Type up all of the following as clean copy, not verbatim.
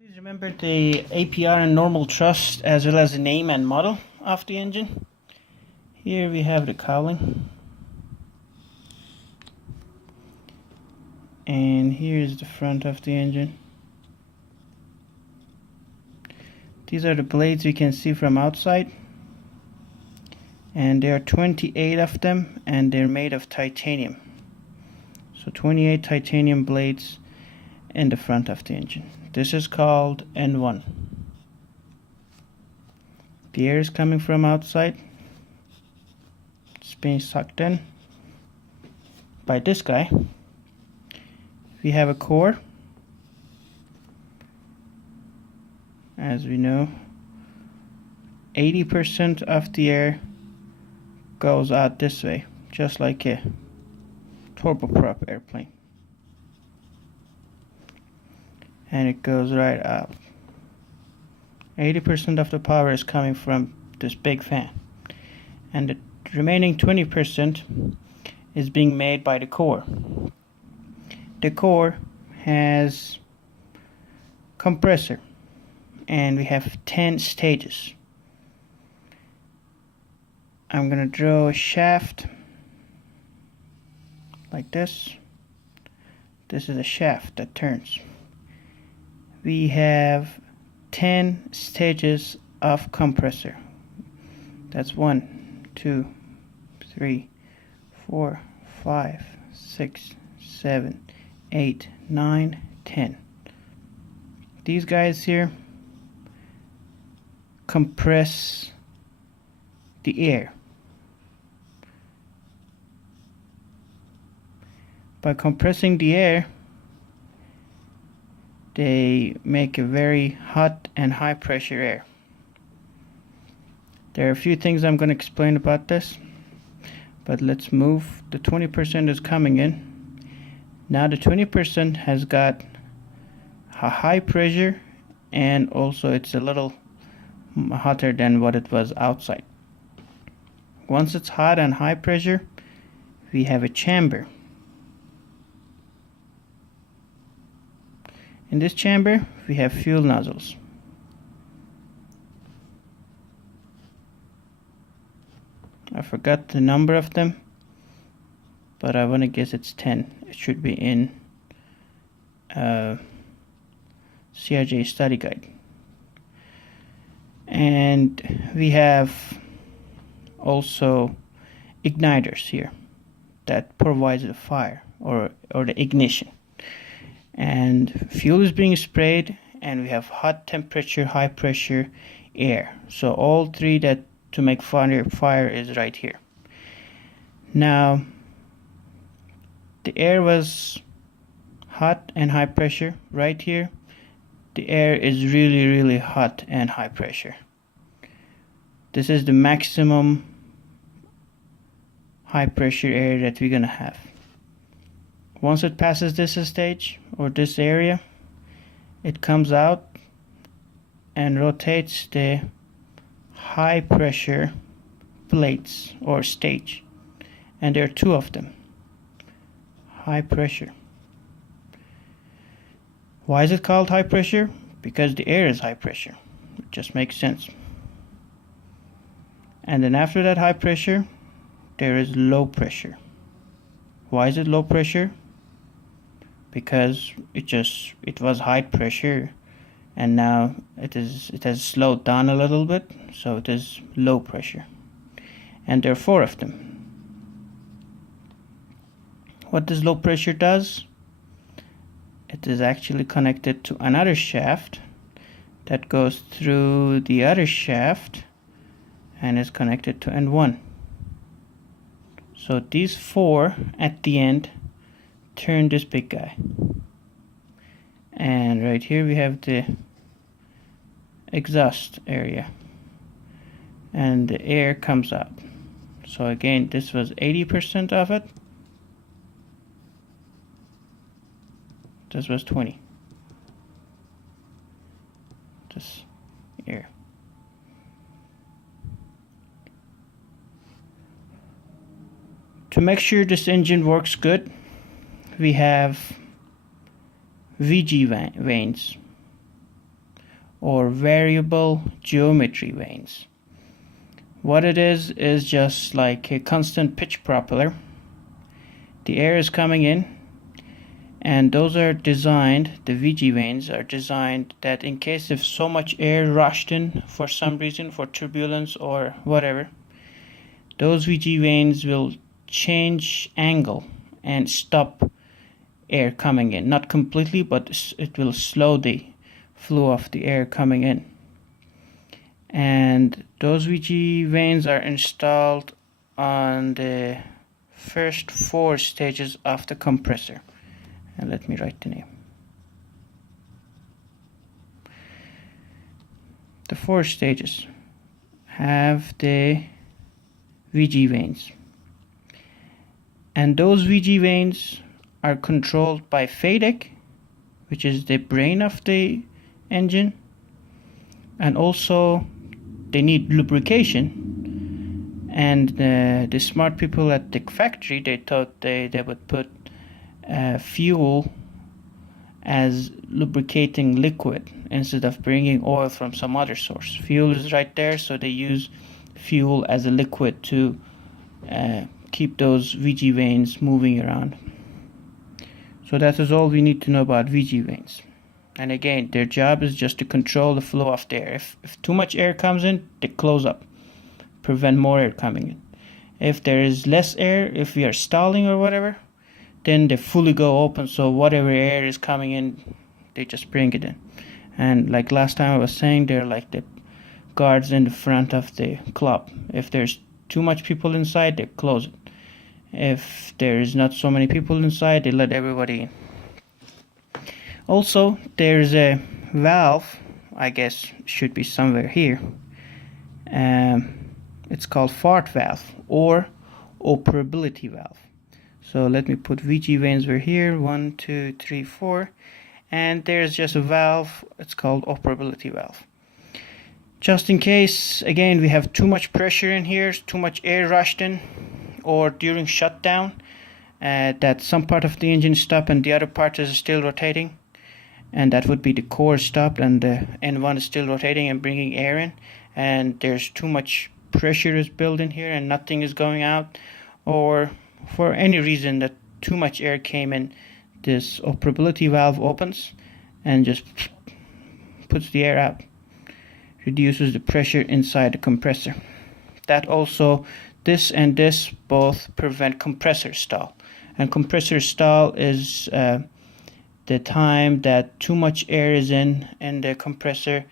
Please remember the APR and normal thrust as well as the name and model of the engine. Here we have the cowling. And here is the front of the engine. These are the blades we can see from outside. And there are 28 of them, and they're made of titanium. So 28 titanium blades in the front of the engine. This is called N1. The air is coming from outside. It's being sucked in by this guy. We have a core. As we know, 80% of the air goes out this way, just like a turboprop airplane. And it goes right out. 80% of the power is coming from this big fan. And the remaining 20% is being made by the core. The core has compressor, and we have 10 stages. I'm gonna draw a shaft like this. This is a shaft that turns. We have 10 stages of compressor. That's 1, 2, 3, 4, 5, 6, 7, 8, 9, 10. These guys here compress the air. By compressing the air, they make a very hot and high pressure air. There are a few things I'm going to explain about this, but let's move. The 20% is coming in. Now the 20% has got a high pressure, and also it's a little hotter than what it was outside. Once it's hot and high pressure, we have a chamber. In this chamber, we have fuel nozzles. I forgot the number of them, but I want to guess it's 10. It should be in CRJ study guide. And we have also igniters here that provides the fire or the ignition. And fuel is being sprayed, and we have hot temperature, high pressure air. So all three that to make fire is right here. Now the air was hot and high pressure right here. The air is really hot and high pressure. This is the maximum high pressure air that we're gonna have. Once it passes this stage or this area, it comes out and rotates the high pressure plates or stage, and there are two of them. High pressure. Why is it called high pressure? Because the air is high pressure. It just makes sense. And then after that high pressure, there is low pressure. Why is it low pressure? Because it was high pressure, and now it has slowed down a little bit, so it is low pressure. And there are 4 of them. What this low pressure does, it is actually connected to another shaft that goes through the other shaft and is connected to N1. So these 4 at the end turn this big guy. And right here we have the exhaust area, and the air comes out. So again, this was 80% of it. This was 20. This air. To make sure this engine works good, we have VG vanes. or variable geometry vanes. What it is just like a constant pitch propeller. The air is coming in, and those are designed, the VG vanes are designed that in case if so much air rushed in for some reason, for turbulence or whatever, those VG vanes will change angle and stop air coming in. Not completely, but it will slow the flow of the air coming in. And those VG vanes are installed on the first 4 stages of the compressor. And let me write the name. The 4 stages have the VG vanes, and those VG vanes are controlled by FADEC, which is the brain of the engine, and also they need lubrication. And the smart people at the factory, they thought they would put fuel as lubricating liquid instead of bringing oil from some other source. Fuel is right there, so they use fuel as a liquid to keep those VG vanes moving around. So that is all we need to know about VG vanes. And again, their job is just to control the flow of the air. If too much air comes in, they close up, prevent more air coming in. If there is less air, if we are stalling or whatever, then they fully go open, so whatever air is coming in, they just bring it in. And like last time I was saying, they're like the guards in the front of the club. If there's too much people inside, they close it. If there is not so many people inside, they let everybody in. Also, there's a valve, I guess should be somewhere here. It's called fart valve or operability valve. So let me put VG vanes were here, 1, 2, 3, 4, and there's just a valve, it's called operability valve. Just in case, again, we have too much pressure in here, too much air rushed in, or during shutdown, that some part of the engine stopped and the other part is still rotating, and that would be the core stopped and the N1 is still rotating and bringing air in, and there's too much pressure is built in here and nothing is going out, or for any reason that too much air came in, this operability valve opens and just puts the air out, reduces the pressure inside the compressor. That also, this and this both prevent compressor stall. And compressor stall is the time that too much air is in the compressor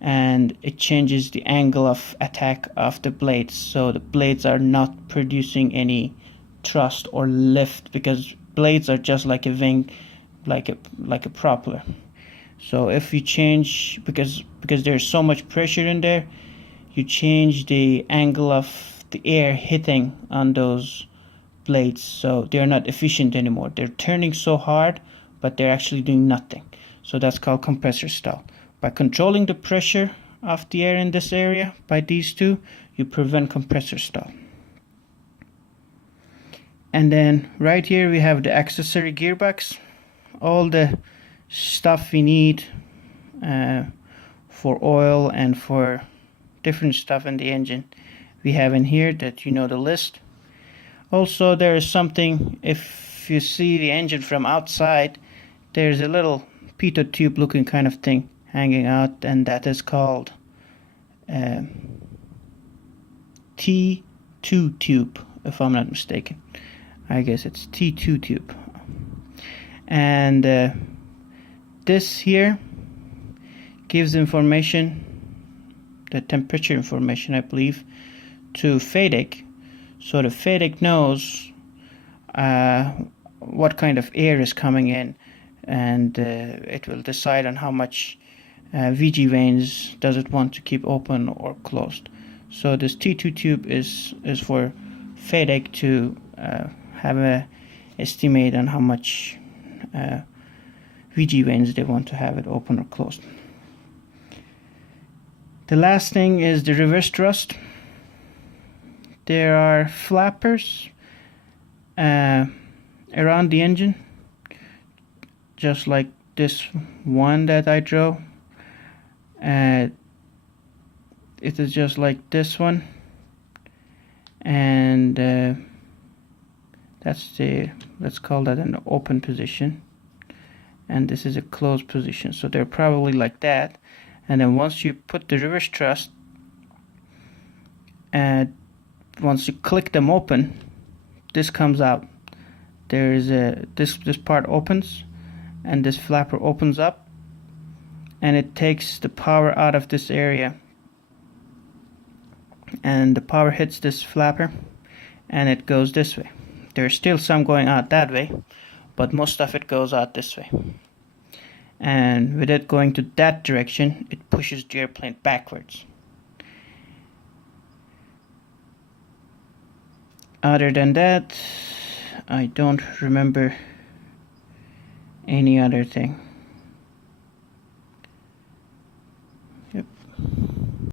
and it changes the angle of attack of the blades, so the blades are not producing any thrust or lift, because blades are just like a wing, like a propeller. So if you change, because there's so much pressure in there, you change the angle of the air hitting on those blades, so they're not efficient anymore. They're turning so hard, but they're actually doing nothing. So that's called compressor stall. By controlling the pressure of the air in this area by these two, you prevent compressor stall. And then right here we have the accessory gearbox, all the stuff we need for oil and for different stuff in the engine we have in here, that you know the list. Also, there is something, if you see the engine from outside, there's a little pitot tube looking kind of thing hanging out, and that is called T2 tube, if I'm not mistaken. I guess it's T2 tube. And this here gives information, the temperature information, I believe, to FADEC. So the FADEC knows what kind of air is coming in, and it will decide on how much VG vanes does it want to keep open or closed. So this T2 tube is for FADEC to have a estimate on how much VG vanes they want to have it open or closed. The last thing is the reverse thrust. There are flappers around the engine, just like this one that I drew. it is just like this one, and that's the, let's call that an open position, and this is a closed position. So they're probably like that. And then once you put the reverse thrust, and once you click them open, this comes out. There is a this part opens, and this flapper opens up, and it takes the power out of this area, and the power hits this flapper, and it goes this way. There's still some going out that way, but most of it goes out this way. And with it going to that direction, it pushes the airplane backwards. Other than that, I don't remember any other thing. Yep.